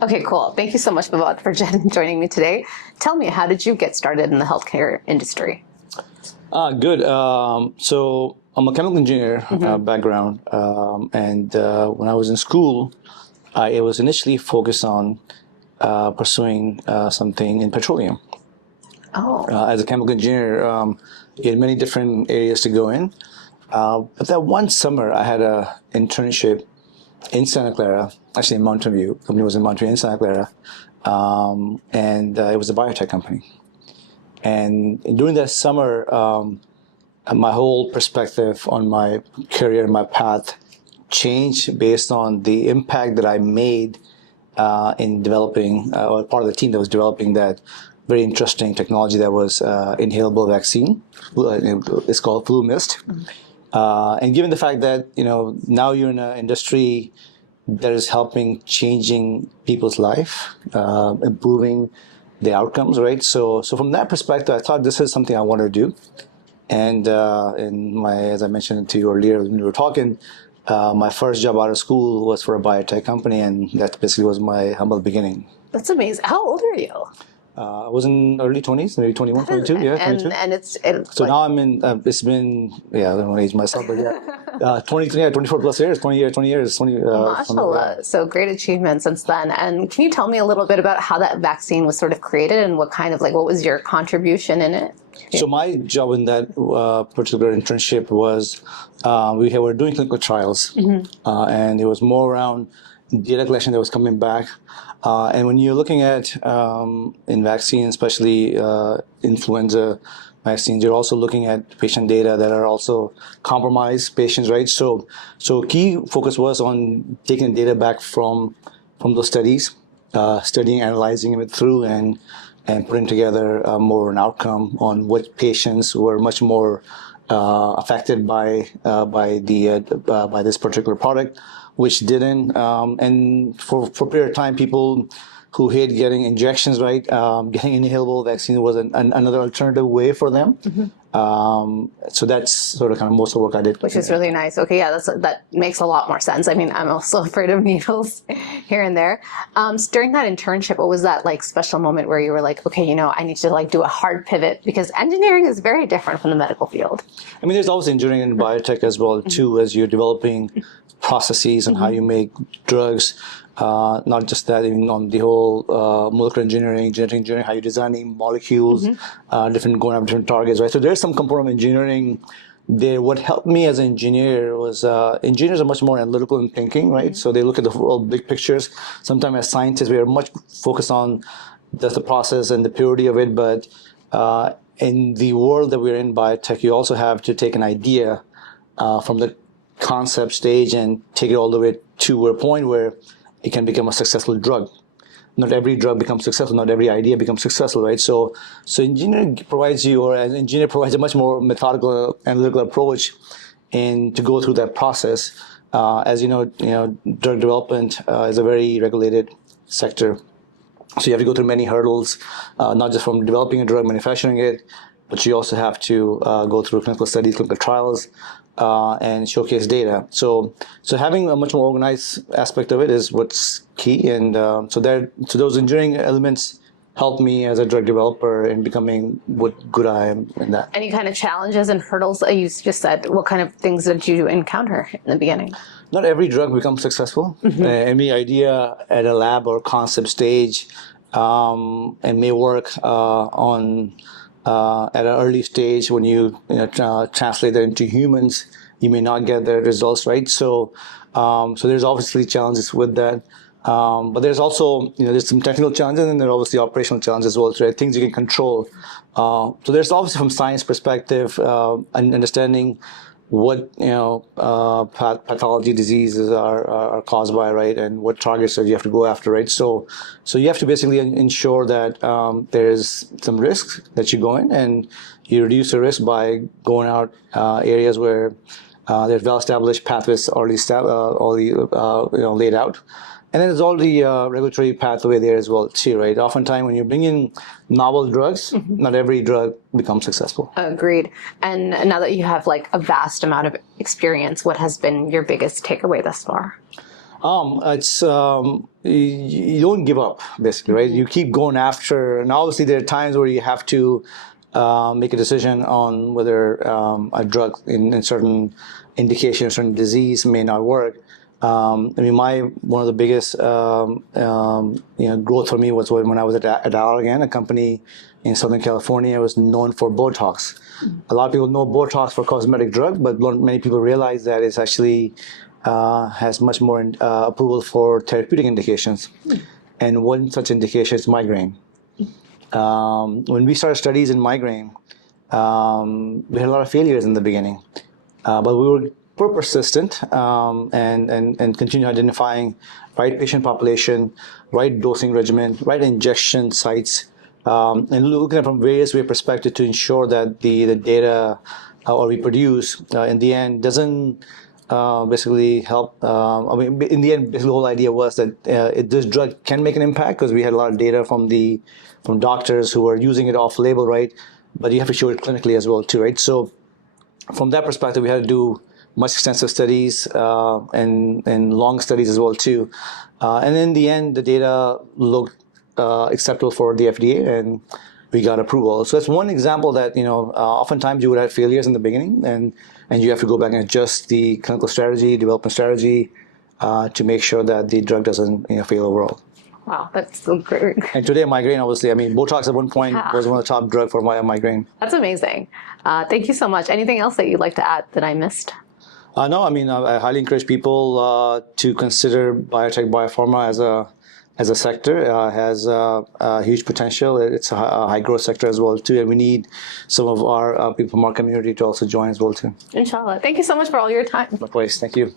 Okay, cool. Thank you so much, Fauad, for joining me today. Tell me, how did you get started in the healthcare industry? Good. So I'm a chemical engineer background, and when I was in school, I was initially focused on pursuing something in petroleum. Oh. As a chemical engineer, you had many different areas to go in. But that one summer, I had an internship in Santa Clara, actually in Mountain View. The company was in Mountain View in Santa Clara, and it was a biotech company. And during that summer, my whole perspective on my career, my path changed based on the impact that I made in developing, or part of the team that was developing that very interesting technology that was inhalable vaccine. It's called Flu Mist. And given the fact that now you're in an industry that is helping changing people's life, improving the outcomes, right? So from that perspective, I thought this is something I want to do. And as I mentioned to you earlier when we were talking, my first job out of school was for a biotech company, and that basically was my humble beginning. That's amazing. How old are you? I was in early 20s, maybe 21, 22, yeah, 22. And it's so like, now I'm in, it's been, I don't want to age myself, but 23, 24 plus years, 20 years. Mashallah. So great achievement since then. And can you tell me a little bit about how that vaccine was sort of created and what was your contribution in it? So my job in that particular internship was we were doing clinical trials, and it was more around data collection that was coming back. And when you're looking at in vaccines, especially influenza vaccines, you're also looking at patient data that are also compromised patients, right? So key focus was on taking data back from those studies, studying, analyzing it through, and putting together more an outcome on what patients were much more affected by this particular product, which didn't. And for a period of time, people who hate getting injections, right, getting inhalable vaccine was another alternative way for them. So that's sort of kind of most of the work I did. Which is really nice. Okay, yeah, that makes a lot more sense. I mean, I'm also afraid of needles here and there. During that internship, what was that like special moment where you were like, okay, I need to like do a hard pivot, because engineering is very different from the medical field. I mean, there's always engineering in biotech as well too, as you're developing processes and how you make drugs. Not just that, even on the whole molecular engineering, genetic engineering, how you're designing molecules, going after different targets, right? So there's some component of engineering there. What helped me as an engineer was engineers are much more analytical in thinking, right? So they look at the whole big pictures. Sometimes as scientists, we are much focused on the process and the purity of it, but in the world that we're in biotech, you also have to take an idea from the concept stage and take it all the way to a point where it can become a successful drug. Not every drug becomes successful, not every idea becomes successful, right? So engineering provides you, or an engineer provides a much more methodical, analytical approach to go through that process. As you know, drug development is a very regulated sector. So you have to go through many hurdles, not just from developing a drug, manufacturing it, but you also have to go through clinical studies, clinical trials, and showcase data. So having a much more organized aspect of it is what's key. And so those engineering elements helped me as a drug developer in becoming what good I am in that. Any kind of challenges and hurdles? You just said, what kind of things did you encounter in the beginning? Not every drug becomes successful. Any idea at a lab or concept stage and may work at an early stage. When you translate that into humans, you may not get the results, right? So there's obviously challenges with that. But there's also, there's some technical challenges, and there are obviously operational challenges as well, right? Things you can control. So there's obviously, from science perspective, and understanding what pathology diseases are caused by, right, and what targets that you have to go after, right? So you have to basically ensure that there's some risks that you go in, and you reduce the risk by going out areas where there's well-established pathways already laid out. And then there's all the regulatory pathway there as well too, right? Oftentimes when you bring in novel drugs, not every drug becomes successful. Agreed. And now that you have like a vast amount of experience, what has been your biggest takeaway thus far? It's you don't give up, basically, right? You keep going after, and obviously there are times where you have to make a decision on whether a drug in certain indication, certain disease may not work. I mean, one of the biggest growth for me was when I was at Allergan, a company in Southern California, was known for Botox. A lot of people know Botox for cosmetic drug, but many people realize that it's actually has much more approval for therapeutic indications. And one such indication is migraine. When we started studies in migraine, we had a lot of failures in the beginning, but we were persistent and continue identifying right patient population, right dosing regimen, right injection sites, and looking at from various perspectives to ensure that the data or we produce in the end doesn't basically help. I mean, in the end, the whole idea was that this drug can make an impact because we had a lot of data from doctors who were using it off-label, right? But you have to show it clinically as well, too, right? So from that perspective, we had to do much extensive studies and long studies as well, too. And in the end, the data looked acceptable for the FDA, and we got approval. So that's one example that, oftentimes you would have failures in the beginning, and you have to go back and adjust the clinical strategy, development strategy, to make sure that the drug doesn't fail overall. Wow, that's so great. And today, migraine, obviously, I mean, Botox at one point was one of the top drugs for migraine. That's amazing. Thank you so much. Anything else that you'd like to add that I missed? No, I mean, I highly encourage people to consider biotech, biopharma as a sector. Has huge potential. It's a high growth sector as well, too. And we need some of our people from our community to also join as well, too. Inshallah. Thank you so much for all your time. Likewise. Thank you.